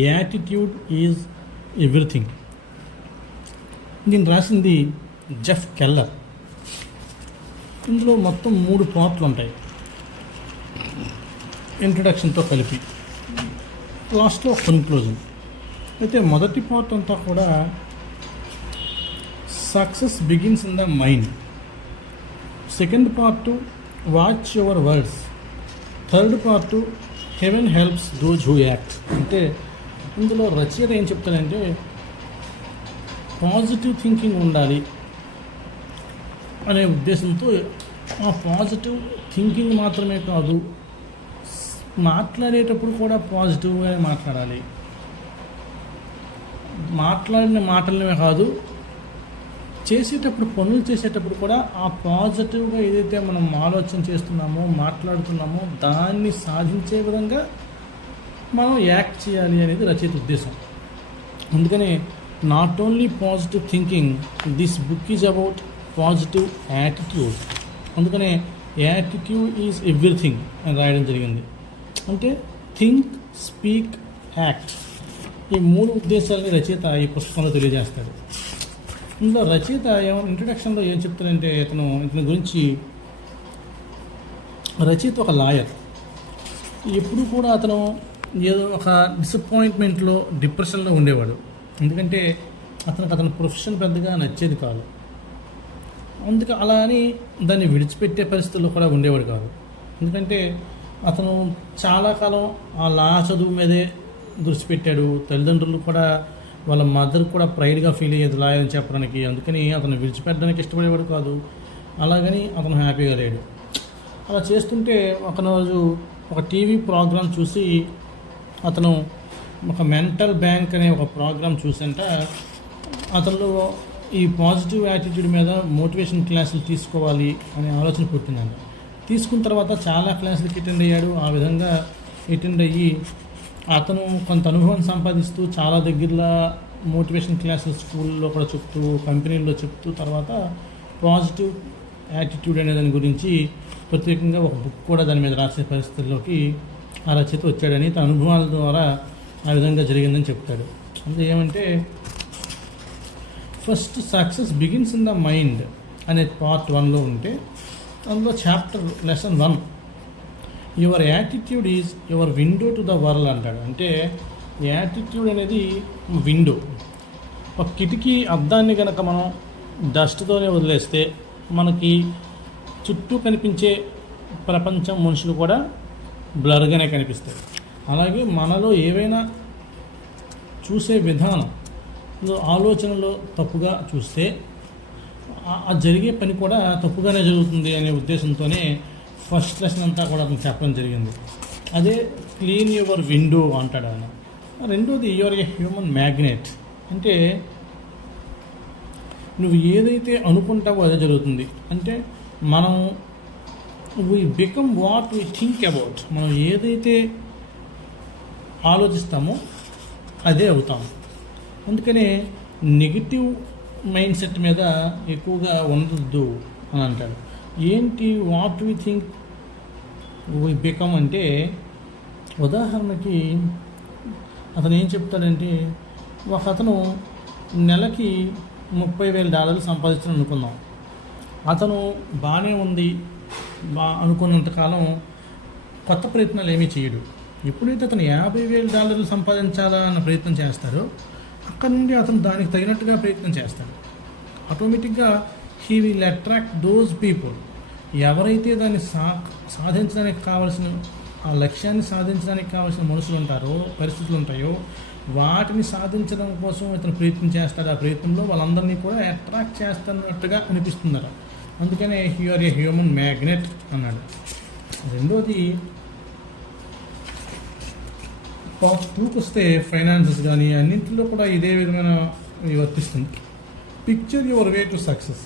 Attitude is everything. దీన్ని రాసింది Jeff Keller. ఇందులో మొత్తం 3 పార్ట్లు ఉంటాయి, ఇంట్రడక్షన్తో కలిపి లాస్ట్లో కన్క్లూజన్. అయితే మొదటి పార్ట్ అంతా కూడా success begins in the mind. Second part watch your words. Third part heaven helps those who act. అంటే ఇందులో రచయిత ఏం చెప్తాడంటే పాజిటివ్ థింకింగ్ ఉండాలి అనే ఉద్దేశంతో, ఆ పాజిటివ్ థింకింగ్ మాత్రమే కాదు, మాట్లాడేటప్పుడు కూడా పాజిటివ్గా మాట్లాడాలి. మాట్లాడిన మాటలనే కాదు, చేసేటప్పుడు పనులు చేసేటప్పుడు కూడా ఆ పాజిటివ్గా ఏదైతే మనం ఆలోచన చేస్తున్నామో మాట్లాడుతున్నామో దాన్ని సాధించే విధంగా మనం యాక్ట్ చేయాలి అనేది రచయిత ఉద్దేశం. అందుకని not only positive thinking, this book is about positive attitude. అందుకనే యాటిట్యూడ్ ఈజ్ ఎవ్రీథింగ్ అని రాయడం జరిగింది. అంటే థింక్, స్పీక్, యాక్ట్, ఈ 3 ఉద్దేశాలని రచయిత ఈ పుస్తకంలో తెలియజేస్తాడు. ఇందులో రచయిత ఇంట్రడక్షన్లో ఏం చెప్తారంటే, ఇతని గురించి రచయిత ఒక లాయర్. ఎప్పుడు కూడా అతను ఏదో ఒక డిసప్పాయింట్మెంట్లో, డిప్రెషన్లో ఉండేవాడు. ఎందుకంటే అతని ప్రొఫెషన్ పెద్దగా నచ్చేది కాదు. అందుకే అలా అని దాన్ని విడిచిపెట్టే పరిస్థితుల్లో కూడా ఉండేవాడు కాదు. ఎందుకంటే అతను చాలా కాలం ఆ లా చదువు మీదే దృష్టి పెట్టాడు. తల్లిదండ్రులు కూడా, వాళ్ళ మదర్ కూడా ప్రైడ్గా ఫీల్ అయ్యేది లాయర్ అని చెప్పడానికి. అందుకని అతను విడిచిపెట్టడానికి ఇష్టపడేవాడు కాదు. అలాగని అతను హ్యాపీగా లేడు. అలా చేస్తుంటే ఒకరోజు ఒక టీవీ ప్రోగ్రాం చూసి అతను ఒక మెంటల్ బ్యాంక్ అనే ఒక ప్రోగ్రాం చూసంట అతనిలో ఈ పాజిటివ్ యాటిట్యూడ్ మీద మోటివేషన్ క్లాసులు తీసుకోవాలి అనే ఆలోచన పుట్టిందంట. తీసుకున్న తర్వాత చాలా క్లాసులకి అటెండ్ అయ్యాడు. ఆ విధంగా అటెండ్ అయ్యి అతను కొంత అనుభవం సంపాదిస్తూ చాలా దగ్గరలో మోటివేషన్ క్లాసెస్ స్కూల్లో కూడా చెప్తూ, కంపెనీల్లో చెప్తూ, తర్వాత పాజిటివ్ యాటిట్యూడ్ అనే దాని గురించి ప్రత్యేకంగా ఒక బుక్ కూడా దాని మీద రాసే పరిస్థితుల్లోకి ఆ రచయిత వచ్చాడని, తన అనుభవాల ద్వారా ఆ విధంగా జరిగిందని చెప్తాడు. అంటే ఏమంటే first success begins in the mind అనే పార్ట్ 1లో ఉంటే, అందులో chapter lesson 1 your attitude is your window to the world అంటాడు. అంటే యాటిట్యూడ్ అనేది విండో. ఒక కిటికీ అద్దాన్ని కనుక మనం డస్ట్తోనే వదిలేస్తే మనకి చుట్టూ కనిపించే ప్రపంచం, మనుషులు కూడా బ్లర్గానే కనిపిస్తాయి. అలాగే మనలో ఏవైనా చూసే విధానం, ఆలోచనలో తప్పుగా చూస్తే ఆ జరిగే పని కూడా తప్పుగానే జరుగుతుంది అనే ఉద్దేశంతోనే ఫస్ట్ లెసన్ అంతా కూడా అతను చెప్పడం జరిగింది. అదే క్లీన్ యువర్ విండో అంటాడు ఆయన. రెండోది యువర్ ఏ హ్యూమన్ మ్యాగ్నెట్. అంటే నువ్వు ఏదైతే అనుకుంటావో అదే జరుగుతుంది. అంటే మనం we become what we think about. మనం ఏదైతే ఆలోచిస్తామో అదే అవుతాం. అందుకనే నెగిటివ్ మైండ్ సెట్ మీద ఎక్కువగా ఉండద్దు అని అంటాడు. ఏంటి what we think we become అంటే, ఉదాహరణకి అతను ఏం చెప్తాడంటే, ఒక అతను నెలకి $30,000 సంపాదించాలని అనుకుందాం. అతను బాగానే ఉంది అనుకున్నంతకాలం కొత్త ప్రయత్నాలు ఏమీ చేయడు. ఎప్పుడైతే అతను $50,000 సంపాదించాలా అన్న ప్రయత్నం చేస్తాడో అక్కడ నుండి అతను దానికి తగినట్టుగా ప్రయత్నం చేస్తాడు. ఆటోమేటిక్గా he will attract those people. ఎవరైతే దాన్ని సాధించడానికి కావాల్సిన, ఆ లక్ష్యాన్ని సాధించడానికి కావాల్సిన మనుషులు ఉంటారో, పరిస్థితులు ఉంటాయో, వాటిని సాధించడం కోసం ఇతను ప్రయత్నం చేస్తాడు. ఆ ప్రయత్నంలో వాళ్ళందరినీ కూడా అట్రాక్ట్ చేస్తున్నట్టుగా అనిపిస్తున్నారు. అందుకనే యూఆర్ ఏ హ్యూమన్ మ్యాగ్నెట్ అన్నాడు. రెండోది పార్ట్ 2కి వస్తే ఫైనాన్సెస్ కానీ అన్నింటిలో కూడా ఇదే విధమైన వర్తిస్తుంది. Picture your way to success.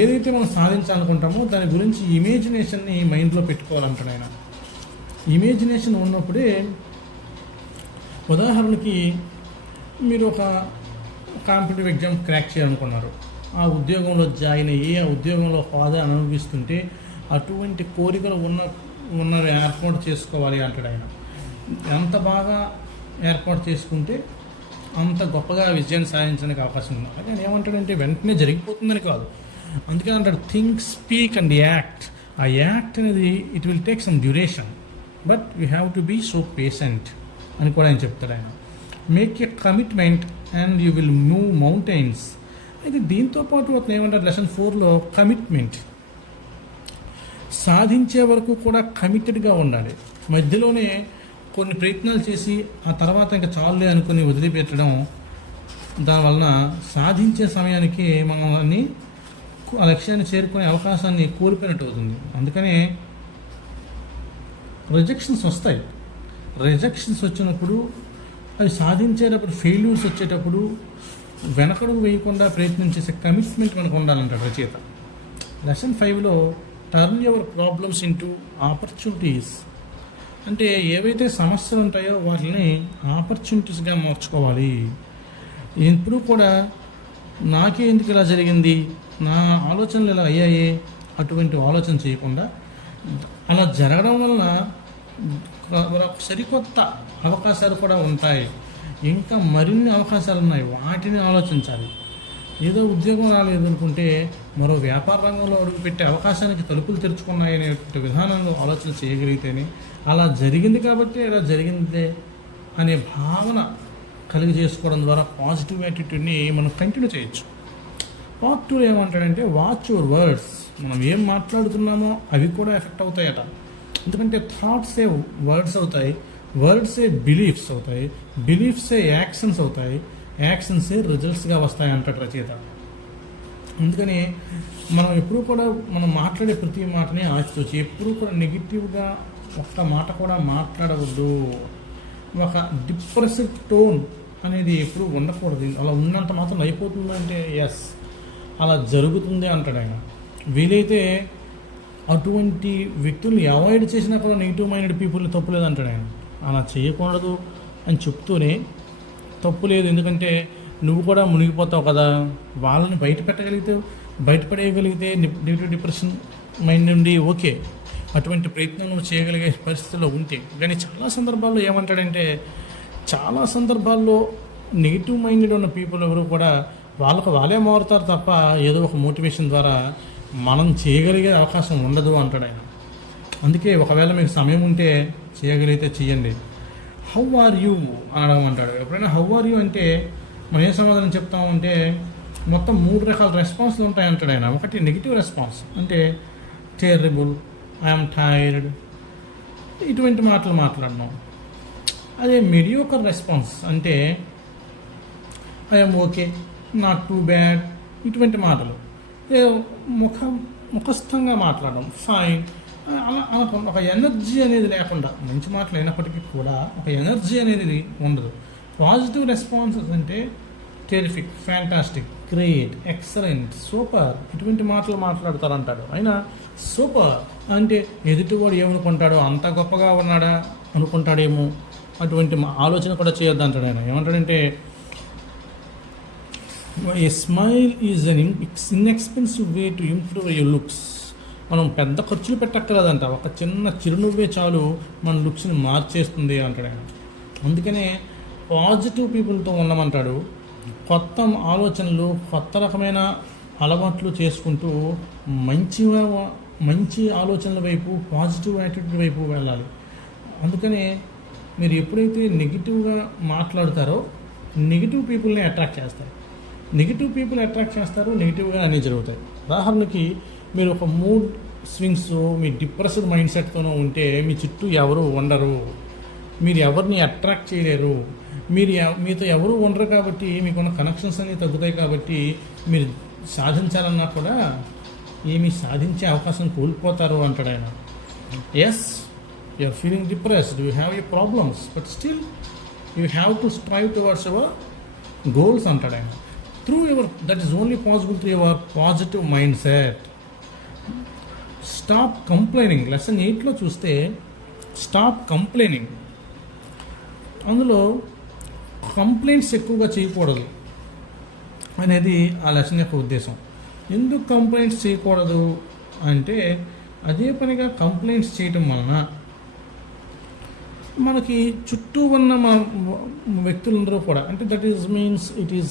ఏదైతే మనం సాధించాలనుకుంటామో దాని గురించి ఇమేజినేషన్ని మైండ్లో పెట్టుకోవాలంటాడు ఆయన. ఇమేజినేషన్ ఉన్నప్పుడే, ఉదాహరణకి మీరు ఒక కాంపిటేటివ్ ఎగ్జామ్ క్రాక్ చేయాలనుకున్నారు, ఆ ఉద్యోగంలో జాయిన్ అయ్యి ఆ ఉద్యోగంలో హోదా అనుభవిస్తుంటే అటువంటి కోరికలు ఉన్న ఏర్పాటు చేసుకోవాలి అంటాడు ఆయన. ఎంత బాగా ఏర్పాటు చేసుకుంటే అంత గొప్పగా విజయాన్ని సాధించడానికి అవకాశం ఉంది. అలాగే ఆయన ఏమంటాడంటే వెంటనే జరిగిపోతుందని కాదు, అందుకని అంటాడు థింక్, స్పీక్ అండ్ యాక్ట్. ఆ యాక్ట్ అనేది it will take some duration, but you have to be so patient అని కూడా ఆయన చెప్తాడు. ఆయన make a commitment and you will move mountains. అయితే దీంతో పాటు అతను ఏమంటారు లెసన్ 4లో కమిట్మెంట్, సాధించే వరకు కూడా కమిటెడ్గా ఉండాలి. మధ్యలోనే కొన్ని ప్రయత్నాలు చేసి ఆ తర్వాత ఇంకా చాలులే అనుకుని వదిలిపెట్టడం, దానివలన సాధించే సమయానికి మనల్ని ఆ లక్ష్యాన్ని చేరుకునే అవకాశాన్ని కోల్పోయినట్టు అవుతుంది. అందుకనే రిజెక్షన్స్ వస్తాయి. రిజెక్షన్స్ వచ్చినప్పుడు అవి సాధించేటప్పుడు, ఫెయిల్యూర్స్ వచ్చేటప్పుడు వెనకడుగు వేయకుండా ప్రయత్నం చేసే కమిట్మెంట్ మనకు ఉండాలంటాడు రచయిత. లెసన్ 5లో turn your problems into opportunities, అంటే ఏవైతే సమస్యలు ఉంటాయో వాటిని ఆపర్చునిటీస్గా మార్చుకోవాలి. ఎప్పుడు కూడా నాకే ఎందుకు ఇలా జరిగింది, నా ఆలోచనలు ఇలా అయ్యాయి, అటువంటి ఆలోచన చేయకుండా అలా జరగడం వలన సరికొత్త అవకాశాలు కూడా ఉంటాయి, ఇంకా మరిన్ని అవకాశాలు ఉన్నాయి, వాటిని ఆలోచించాలి. ఏదో ఉద్యోగం రాలేదు అనుకుంటే మరో వ్యాపార రంగంలో అడుగుపెట్టే అవకాశానికి తలుపులు తెరుచుకున్నాయనేటువంటి విధానంలో ఆలోచన చేయగలిగితేనే, అలా జరిగింది కాబట్టి ఇలా జరిగిందే అనే భావన కలిగి చేసుకోవడం ద్వారా పాజిటివ్ యాటిట్యూడ్ని మనం కంటిన్యూ చేయొచ్చు. పార్ట్ 2 ఏమంటాడంటే వాచ్ యువర్ వర్డ్స్. మనం ఏం మాట్లాడుతున్నామో అవి కూడా ఎఫెక్ట్ అవుతాయట. ఎందుకంటే థాట్సే వర్డ్స్ అవుతాయి, వర్డ్సే బిలీఫ్స్ అవుతాయి, బిలీఫ్సే యాక్షన్స్ అవుతాయి, యాక్షన్సే రిజల్ట్స్గా వస్తాయి అంటాడు రచయిత. అందుకని మనం ఎప్పుడూ కూడా మనం మాట్లాడే ప్రతి మాటని ఆచితూచి ఎప్పుడూ కూడా నెగిటివ్గా ఒక్క మాట కూడా మాట్లాడవద్దు. ఒక డిప్రెసివ్ టోన్ అనేది ఎప్పుడూ ఉండకూడదు. అలా ఉన్నంత మాత్రం అయిపోతుందంటే ఎస్ అలా జరుగుతుంది అంటాడు ఆయన. వీలైతే అటువంటి వ్యక్తుల్ని అవాయిడ్ చేసినా కూడా నెగిటివ్ మైండెడ్ పీపుల్ని తప్పులేదు అంటాడు ఆయన. అలా చేయకూడదు అని చెప్తూనే తప్పు లేదు, ఎందుకంటే నువ్వు కూడా మునిగిపోతావు కదా, వాళ్ళని బయటపడేయగలిగితే నెగిటివ్ డిప్రెషన్ మైండ్ నుండి ఓకే, అటువంటి ప్రయత్నం నువ్వు చేయగలిగే పరిస్థితిలో ఉంటే. కానీ చాలా సందర్భాల్లో ఏమంటాడంటే, చాలా సందర్భాల్లో నెగిటివ్ మైండెడ్ ఉన్న పీపుల్ ఎవరు కూడా వాళ్ళే మారుతారు తప్ప ఏదో ఒక మోటివేషన్ ద్వారా మనం చేయగలిగే అవకాశం ఉండదు అంటాడు ఆయన. అందుకే ఒకవేళ మీకు సమయం ఉంటే చేయగలిగితే చేయండి. హౌ ఆర్ యూ అని అడగమంటాడు. ఎప్పుడైనా హౌ ఆర్ యూ అంటే మనం ఏ సమాధానం చెప్తామంటే మొత్తం 3 రకాల రెస్పాన్స్లు ఉంటాయి అంటాడు ఆయన. ఒకటి నెగిటివ్ రెస్పాన్స్, అంటే టెర్రబుల్, ఐఎమ్ టైర్డ్, ఇటువంటి మాటలు మాట్లాడడం. అదే మెడియోకర్ రెస్పాన్స్ అంటే I'm okay, not too bad, ఇటువంటి మాటలు. ముఖస్థంగా మాట్లాడడం, ఫైన్, అలా ఒక ఎనర్జీ అనేది లేకుండా, మంచి మాటలు అయినప్పటికీ కూడా ఒక ఎనర్జీ అనేది ఉండదు. పాజిటివ్ రెస్పాన్సెస్ అంటే terrific, fantastic, great, excellent, super, ఇటువంటి మాటలు మాట్లాడతారంటాడు. అయినా సూపర్ అంటే ఎదుటివాడు ఏమనుకుంటాడో, అంత గొప్పగా ఉన్నాడా అనుకుంటాడేమో, అటువంటి ఆలోచన కూడా చేయొద్దు అంటాడు ఆయన. ఏమంటాడంటే a smile is an inexpensive way to improve your looks. మనం పెద్ద ఖర్చులు పెట్టక్కర్లేదంట, ఒక చిన్న చిరునవ్వే చాలు మన లుక్స్ని మార్చేస్తుంది అంటాడు ఆయన. అందుకనే పాజిటివ్ పీపుల్తో ఉండమంటాడు. కొత్త ఆలోచనలు, కొత్త రకమైన అలవాట్లు చేసుకుంటూ మంచి ఆలోచనల వైపు, పాజిటివ్ యాటిట్యూడ్ వైపు వెళ్ళాలి. అందుకనే మీరు ఎప్పుడైతే నెగిటివ్గా మాట్లాడతారో నెగిటివ్ పీపుల్ని అట్రాక్ట్ చేస్తారు. నెగిటివ్ పీపుల్ అట్రాక్ట్ చేస్తారు, నెగిటివ్గా అన్నీ జరుగుతాయి. ఉదాహరణకి మీరు ఒక మూడ్ స్వింగ్స్, మీ డిప్రెస్డ్ మైండ్ సెట్తోనూ ఉంటే మీ చుట్టూ ఎవరు ఉండరు, మీరు ఎవరిని అట్రాక్ట్ చేయలేరు, మీతో ఎవరు ఉండరు కాబట్టి మీకున్న కనెక్షన్స్ అనేవి తగ్గుతాయి. కాబట్టి మీరు సాధించాలన్నా కూడా ఏమీ సాధించే అవకాశం కోల్పోతారు అంటాడు ఆయన. Yes, you are feeling depressed, you have you problems, but still you have to strive towards your goals అంటాడు ఆయన. that is only possible through your positive mindset. Stop complaining. Lesson 8లో చూస్తే స్టాప్ కంప్లైనింగ్, అందులో complaints ఎక్కువగా చేయకూడదు అనేది ఆ lesson యొక్క ఉద్దేశం. ఎందుకు కంప్లైంట్స్ చేయకూడదు అంటే, అదే పనిగా కంప్లైంట్స్ చేయటం వలన మనకి చుట్టూ ఉన్న వ్యక్తులందరూ కూడా, అంటే that is means it is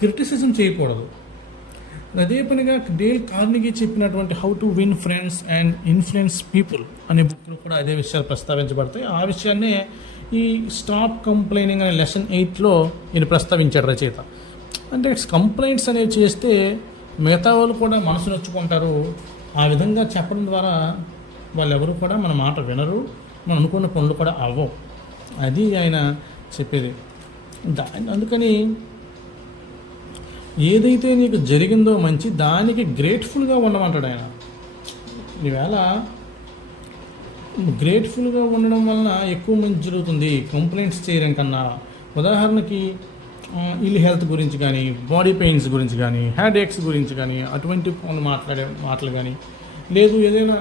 criticism చేయకూడదు. అదే పనిగా డేల్ కార్నిగీ చెప్పినటువంటి how to win friends and influence people అనే బుక్లో కూడా అదే విషయాలు ప్రస్తావించబడతాయి. ఆ విషయాన్నే ఈ స్టాప్ కంప్లైనింగ్ అనే లెసన్ 8లో ఈయన ప్రస్తావించాడు రచయిత. అంటే కంప్లైంట్స్ అనేవి చేస్తే మిగతా వాళ్ళు కూడా మనసు నొచ్చుకుంటారు. ఆ విధంగా చెప్పడం ద్వారా వాళ్ళు ఎవరు కూడా మన మాట వినరు, మనం అనుకున్న పనులు కూడా అవ్వవు. అది ఆయన చెప్పేది. అందుకని ఏదైతే నీకు జరిగిందో మంచి, దానికి గ్రేట్ఫుల్గా ఉండమంటాడు ఆయన. ఈవేళ గ్రేట్ఫుల్గా ఉండడం వలన ఎక్కువ మంచి జరుగుతుంది కంప్లైంట్స్ చేయడం కన్నా. ఉదాహరణకి ఇల్ హెల్త్ గురించి కానీ, బాడీ పెయిన్స్ గురించి కానీ, హెడ్ ఏక్స్ గురించి కానీ, అటువంటి మాటలు కానీ, లేదు ఏదైనా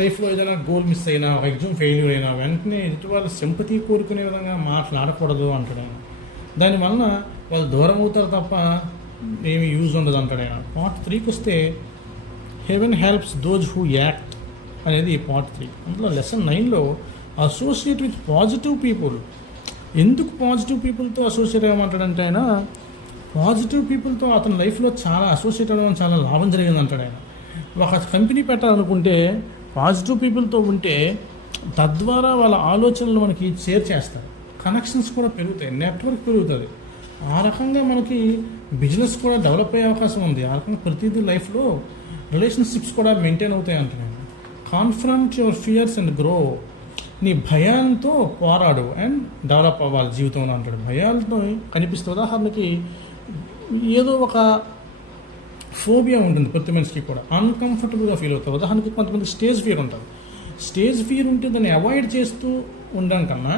లైఫ్లో ఏదైనా గోల్ మిస్ అయినా, ఎగ్జామ్ ఫెయిల్యూర్ అయినా వెంటనే ఎదుటి వాళ్ళు సింపతి కోరుకునే విధంగా మాట్లాడకూడదు అంటాడు ఆయన. దానివలన వాళ్ళు దూరం అవుతారు తప్ప ఏమి యూజ్ ఉండదు అంటాడు ఆయన. పార్ట్ 3కి వస్తే heaven helps those who act అనేది పార్ట్ 3. అందులో లెసన్ 9లో అసోసియేట్ విత్ పాజిటివ్ పీపుల్. ఎందుకు పాజిటివ్ పీపుల్తో అసోసియేట్ అవ్వమంటాడంటే ఆయన, పాజిటివ్ పీపుల్తో అతని లైఫ్లో చాలా అసోసియేట్ అవ్వడం చాలా లాభం జరిగింది అంటాడు ఆయన. ఒక కంపెనీ పెట్టాలనుకుంటే పాజిటివ్ పీపుల్తో ఉంటే తద్వారా వాళ్ళ ఆలోచనలు మనకి షేర్ చేస్తారు, కనెక్షన్స్ కూడా పెరుగుతాయి, నెట్వర్క్ పెరుగుతుంది. ఆ రకంగా మనకి బిజినెస్ కూడా డెవలప్ అయ్యే అవకాశం ఉంది. ఆ రకంగా ప్రతిదీ లైఫ్లో రిలేషన్షిప్స్ కూడా మెయింటైన్ అవుతాయి అంటున్నాను. కాన్ఫ్రంట్ యువర్ ఫియర్స్ అండ్ గ్రో. నీ భయాలతో పోరాడు అండ్ డెవలప్ అవ్వాలి జీవితంలో అంటాడు. భయాలతో కనిపిస్తే ఉదాహరణకి ఏదో ఒక ఫోబియా ఉంటుంది ప్రతి మనిషికి కూడా, అన్కంఫర్టబుల్గా ఫీల్ అవుతారు. ఉదాహరణకి కొంతమంది స్టేజ్ ఫియర్ ఉంటుంది. స్టేజ్ ఫియర్ ఉంటే దాన్ని అవాయిడ్ చేస్తూ ఉండడం కన్నా,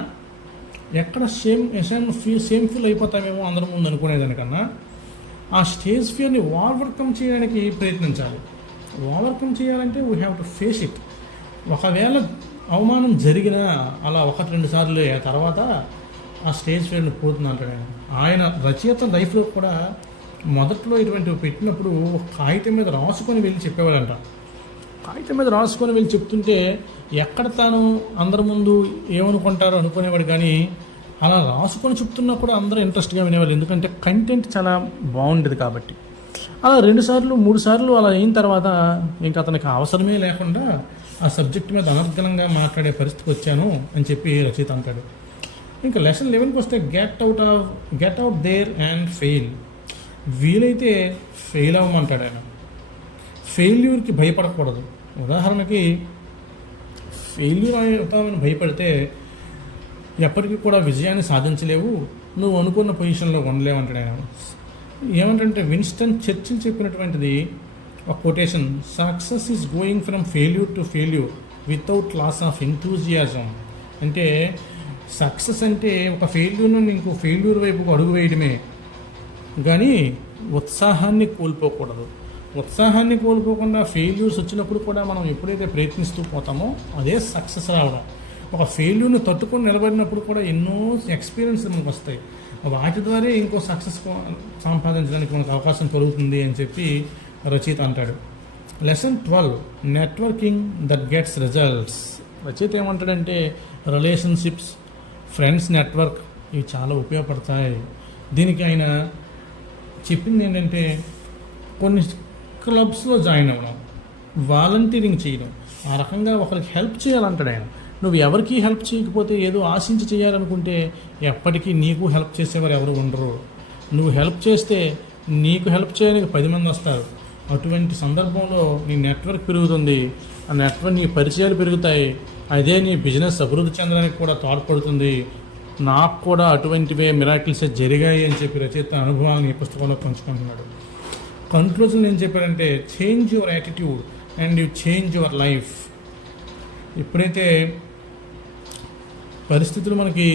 ఎక్కడ సేమ్ ఫీల్ అయిపోతామేమో అందరి ముందు అనుకునేదానికన్నా ఆ స్టేజ్ ఫియర్ని ఓవర్కమ్ చేయడానికి ప్రయత్నించాలి. ఓవర్కమ్ చేయాలంటే we have to face it. ఒకవేళ అవమానం జరిగినా అలా 1-2 సార్లు ఆ తర్వాత ఆ స్టేజ్ ఫియర్ని పోతుంది అంటాడు ఆయన. రచయిత లైఫ్లో కూడా మొదట్లో ఇటువంటివి పెట్టినప్పుడు కాగితం మీద రాసుకొని వెళ్ళి చెప్పేవాడంట. కాగితం మీద రాసుకొని వెళ్ళి చెప్తుంటే ఎక్కడ తాను అందరి ముందు ఏమనుకుంటారో అనుకునేవాడు, కానీ అలా రాసుకొని చెప్తున్నా కూడా అందరూ ఇంట్రెస్ట్గా వినేవాళ్ళు, ఎందుకంటే కంటెంట్ చాలా బాగుండేది కాబట్టి. అలా 2-3 సార్లు అలా అయిన తర్వాత ఇంకా అతనికి అవసరమే లేకుండా ఆ సబ్జెక్ట్ మీద అనర్గళంగా మాట్లాడే పరిస్థితికి వచ్చాను అని చెప్పి రచయిత అంటాడు. ఇంకా లెసన్ 11కి వస్తే get out there and fail. వీలైతే ఫెయిల్ అవ్వమంటాడు ఆయన. ఫెయిల్యూర్కి భయపడకూడదు. ఉదాహరణకి ఫెయిల్యూర్ అవుతామని భయపడితే ఎప్పటికీ కూడా విజయాన్ని సాధించలేవు, నువ్వు అనుకున్న పొజిషన్లో ఉండలేవు అంటాడు ఆయన. ఏమంటే విన్స్టన్ చర్చిల్ చెప్పినటువంటిది ఒక quotation, success is going from failure to failure without loss of enthusiasm. అంటే సక్సెస్ అంటే ఒక ఫెయిల్యూర్ నుండి ఇంకో ఫెయిల్యూర్ వైపుకు అడుగు వేయడమే, కానీ ఉత్సాహాన్ని కోల్పోకూడదు. ఉత్సాహాన్ని కోల్పోకుండా ఫెయిల్యూర్స్ వచ్చినప్పుడు కూడా మనం ఎప్పుడైతే ప్రయత్నిస్తూ పోతామో అదే సక్సెస్ రావడం. ఒక ఫెయిల్యూర్ని తట్టుకొని నిలబడినప్పుడు కూడా ఎన్నో ఎక్స్పీరియన్స్ మనకు వస్తాయి, వాటి ద్వారా ఇంకో సక్సెస్ సంపాదించడానికి మనకు అవకాశం కలుగుతుంది అని చెప్పి రచయిత అంటాడు. Lesson 12 networking that gets results. రచయిత ఏమంటాడంటే రిలేషన్షిప్స్, ఫ్రెండ్స్ నెట్వర్క్ ఇవి చాలా ఉపయోగపడతాయి. దీనికి ఆయన చెప్పింది ఏంటంటే కొన్ని క్లబ్స్లో జాయిన్ అవ్వడం, వాలంటీరింగ్ చేయడం, ఆ రకంగా ఒకరికి హెల్ప్ చేయాలంటాడు ఆయన. నువ్వు ఎవరికి హెల్ప్ చేయకపోతే ఏదో ఆశించి చేయాలనుకుంటే ఎప్పటికీ నీకు హెల్ప్ చేసేవారు ఎవరు ఉండరు. నువ్వు హెల్ప్ చేస్తే నీకు హెల్ప్ చేయడానికి 10 మంది వస్తారు. అటువంటి సందర్భంలో నీ నెట్వర్క్ పెరుగుతుంది, ఆ నెట్వర్క్ నీ పరిచయాలు పెరుగుతాయి, అదే నీ బిజినెస్ అభివృద్ధి చెందడానికి కూడా తోడ్పడుతుంది. నాకు కూడా అటువంటివే మిరాకిల్స్ జరిగాయి అని చెప్పి రచయిత అనుభవాలను ఈ పుస్తకంలో పంచుకుంటున్నాడు. కన్క్లూజన్ ఏం చెప్పారంటే change your attitude and you change your life. ఎప్పుడైతే పరిస్థితులు మనకి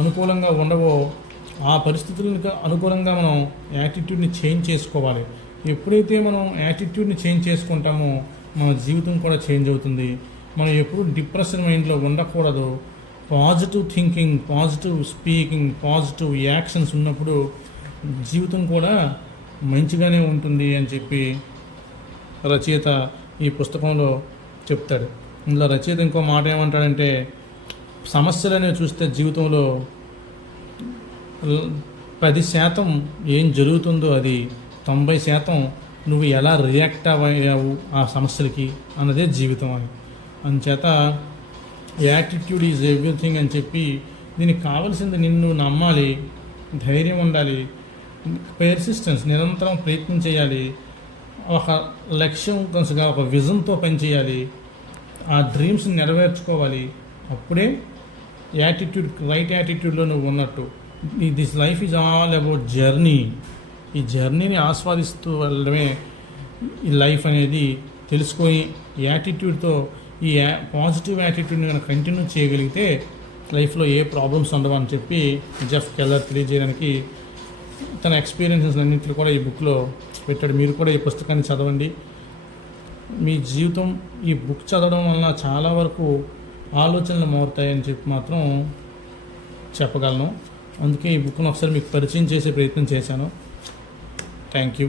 అనుకూలంగా ఉండవో ఆ పరిస్థితులకు అనుకూలంగా మనం యాటిట్యూడ్ని చేంజ్ చేసుకోవాలి. ఎప్పుడైతే మనం యాటిట్యూడ్ని చేంజ్ చేసుకుంటామో మన జీవితం కూడా చేంజ్ అవుతుంది. మనం ఎప్పుడు డిప్రెషన్ మైండ్లో ఉండకూడదు. Positive thinking, positive speaking, positive actions ఉన్నప్పుడు జీవితం కూడా మంచిగానే ఉంటుంది అని చెప్పి రచయిత ఈ పుస్తకంలో చెప్తాడు. ఇందులో రచయిత ఇంకో మాట ఏమంటాడంటే, సమస్యలు అనేవి చూస్తే జీవితంలో 10% ఏం జరుగుతుందో అది 90% నువ్వు ఎలా రియాక్ట్ అయ్యావు ఆ సమస్యలకి అన్నదే జీవితం అని. అందుచేత యాటిట్యూడ్ ఈజ్ ఎవ్రీథింగ్ అని చెప్పి, దీనికి కావాల్సింది నిన్ను నమ్మాలి, ధైర్యం ఉండాలి, పెర్సిస్టెన్స్, నిరంతరం ప్రయత్నం చేయాలి, ఒక లక్ష్యం కొంచెంగా ఒక విజన్తో పనిచేయాలి, ఆ డ్రీమ్స్ని నెరవేర్చుకోవాలి. అప్పుడే యాటిట్యూడ్, రైట్ యాటిట్యూడ్లో నువ్వు ఉన్నట్టు. This life is all about journey. ఈ జర్నీని ఆస్వాదిస్తూ వెళ్ళడమే ఈ లైఫ్ అనేది తెలుసుకొని యాటిట్యూడ్తో, ఈ పాజిటివ్ యాటిట్యూడ్ని కనుక కంటిన్యూ చేయగలిగితే లైఫ్లో ఏ ప్రాబ్లమ్స్ ఉండవు అని చెప్పి జెఫ్ కెల్లర్ తెలియజేయడానికి తన ఎక్స్పీరియన్సెస్ అన్నింటిలో కూడా ఈ బుక్లో పెట్టాడు. మీరు కూడా ఈ పుస్తకాన్ని చదవండి. మీ జీవితం ఈ బుక్ చదవడం వలన చాలా వరకు ఆలోచనలు మారుతాయని చెప్పి మాత్రం చెప్పగలను. అందుకే ఈ బుక్ను ఒకసారి మీకు పరిచయం చేసే ప్రయత్నం చేశాను. Thank you.